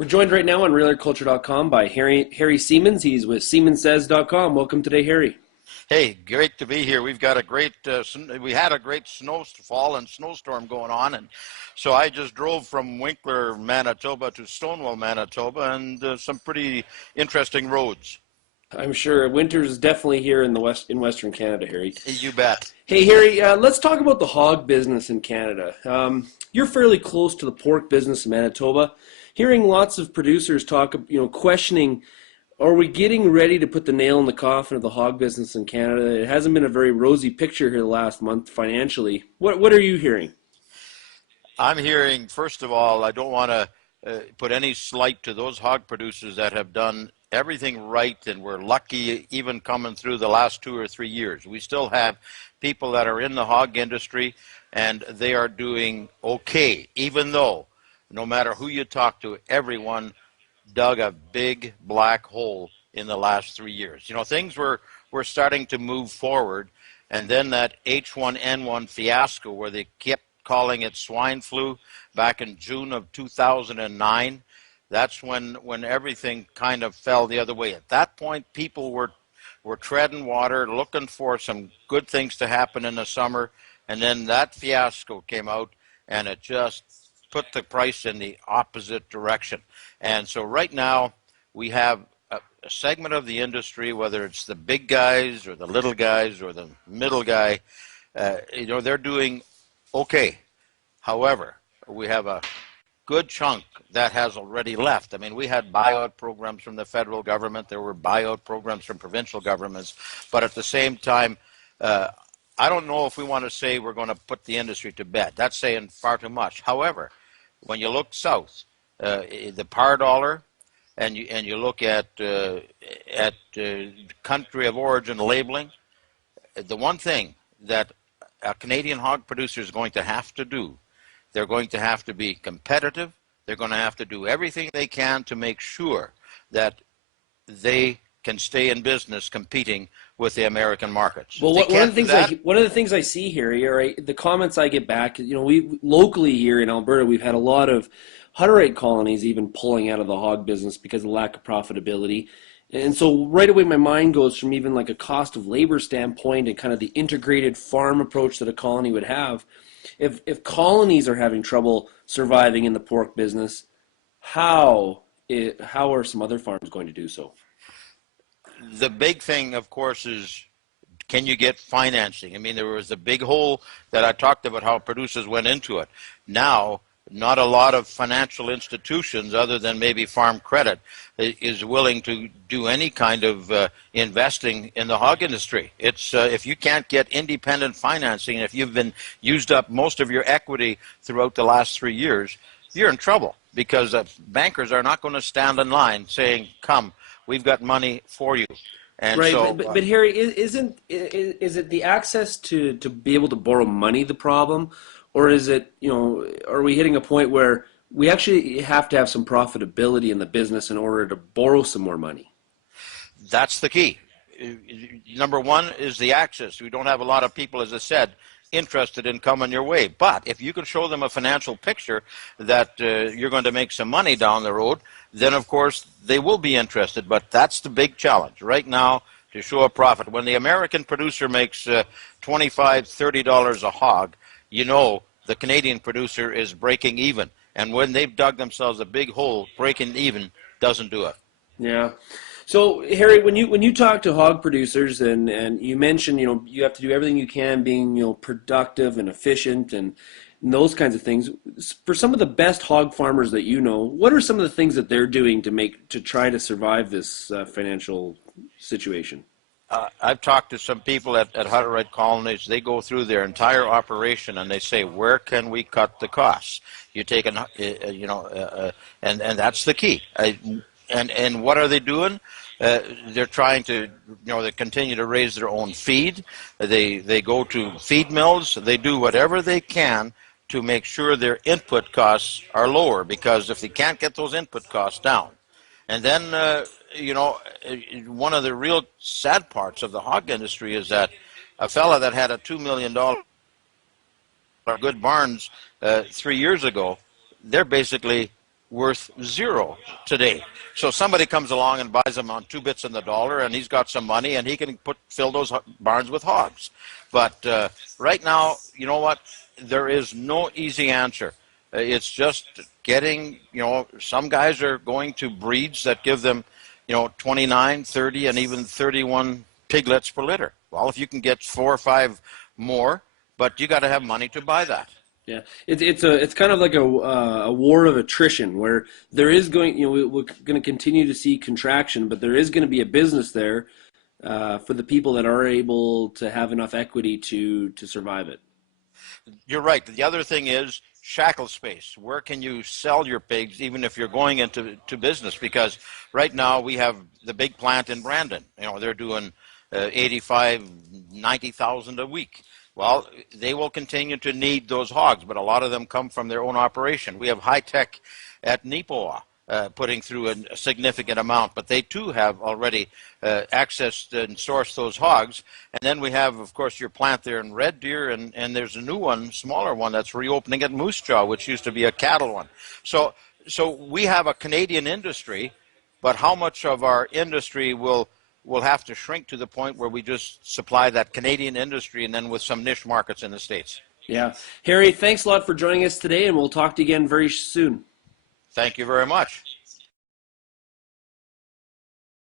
We're joined right now on realagriculture.com by Harry Siemens. He's with SiemensSays.com. Welcome today, Harry. Hey, great to be here. We've got a great, we had a great snowfall and snowstorm going on, and so I just drove from Winkler, Manitoba to Stonewall, Manitoba, and some pretty interesting roads. I'm sure winter's definitely here in Western Canada, Harry. You bet. Hey, Harry, let's talk about the hog business in Canada. You're fairly close to the pork business in Manitoba. Hearing lots of producers talk, questioning, are we getting ready to put the nail in the coffin of the hog business in Canada? It hasn't been a very rosy picture here the last month financially. What are you hearing? I'm hearing, first of all, I don't want to put any slight to those hog producers that have done everything right, and we're lucky even coming through the last 2 or 3 years. We still have people that are in the hog industry, and they are doing okay, even though no matter who you talk to, everyone dug a big black hole in the last 3 years. Things were starting to move forward, and then that H1N1 fiasco where they kept calling it swine flu back in June of 2009, that's when everything kind of fell the other way. At that point, people were treading water, looking for some good things to happen in the summer, and then that fiasco came out, and it just put the price in the opposite direction. And so right now we have a segment of the industry, whether it's the big guys or the little guys or the middle guy, they're doing okay. However, we have a good chunk that has already left. I mean, we had buyout programs from the federal government. There were buyout programs from provincial governments. But at the same time, I don't know if we want to say we're going to put the industry to bed. That's saying far too much. However, when you look south, the par dollar, and you look at country of origin labeling, the one thing that a Canadian hog producer is going to have to do, they're going to have to be competitive. They're going to have to do everything they can to make sure that they can stay in business competing with the American markets. Well, one of the things I see here, the comments I get back, we locally here in Alberta, we've had a lot of Hutterite colonies even pulling out of the hog business because of lack of profitability. And so right away my mind goes from even like a cost of labor standpoint and kind of the integrated farm approach that a colony would have. If colonies are having trouble surviving in the pork business, how are some other farms going to do so? The big thing, of course, is can you get financing? I mean, there was a big hole that I talked about how producers went into it. Now, not a lot of financial institutions, other than maybe Farm Credit, is willing to do any kind of investing in the hog industry. It's if you can't get independent financing, if you've been used up most of your equity throughout the last 3 years, you're in trouble, because bankers are not going to stand in line saying, "Come, we've got money for you." And right, so, but Harry, is it the access to be able to borrow money the problem? Or is it, are we hitting a point where we actually have to have some profitability in the business in order to borrow some more money? That's the key. Number one is the access. We don't have a lot of people, as I said, interested in coming your way. But if you can show them a financial picture that you're going to make some money down the road, then of course they will be interested. But that's the big challenge right now, to show a profit. When the American producer makes $25, $30 a hog, the Canadian producer is breaking even. And when they've dug themselves a big hole, breaking even doesn't do it. Yeah. So, Harry, when you talk to hog producers and you mention, you have to do everything you can being, productive and efficient and those kinds of things, for some of the best hog farmers that what are some of the things that they're doing to try to survive this financial situation? I've talked to some people at Hutterite colonies. They go through their entire operation and they say, where can we cut the costs? You take and that's the key. And what are they doing? They're trying to, they continue to raise their own feed. They go to feed mills. They do whatever they can to make sure their input costs are lower, because if they can't get those input costs down, and then one of the real sad parts of the hog industry is that a fella that had a $2 million good barns 3 years ago, they're basically worth zero today. So somebody comes along and buys them on 2 bits in the dollar, and he's got some money, and he can fill those barns with hogs. But right now, you know what? There is no easy answer. It's just getting, some guys are going to breeds that give them, 29, 30, and even 31 piglets per litter. Well, if you can get 4 or 5 more, but you got to have money to buy that. Yeah, it's kind of like a war of attrition where there is going, we're going to continue to see contraction, but there is going to be a business there for the people that are able to have enough equity to survive it. You're right. The other thing is shackle space. Where can you sell your pigs even if you're going into business? Because right now we have the big plant in Brandon. They're doing 85, 90,000 a week. Well, they will continue to need those hogs, but a lot of them come from their own operation. We have high tech at Nipoa putting through a significant amount, but they too have already accessed and sourced those hogs. And then we have, of course, your plant there in Red Deer, and there's a new one, smaller one that's reopening at Moose Jaw, which used to be a cattle one. So we have a Canadian industry, but how much of our industry will have to shrink to the point where we just supply that Canadian industry and then with some niche markets in the States? Yeah. Harry, thanks a lot for joining us today, and we'll talk to you again very soon. Thank you very much.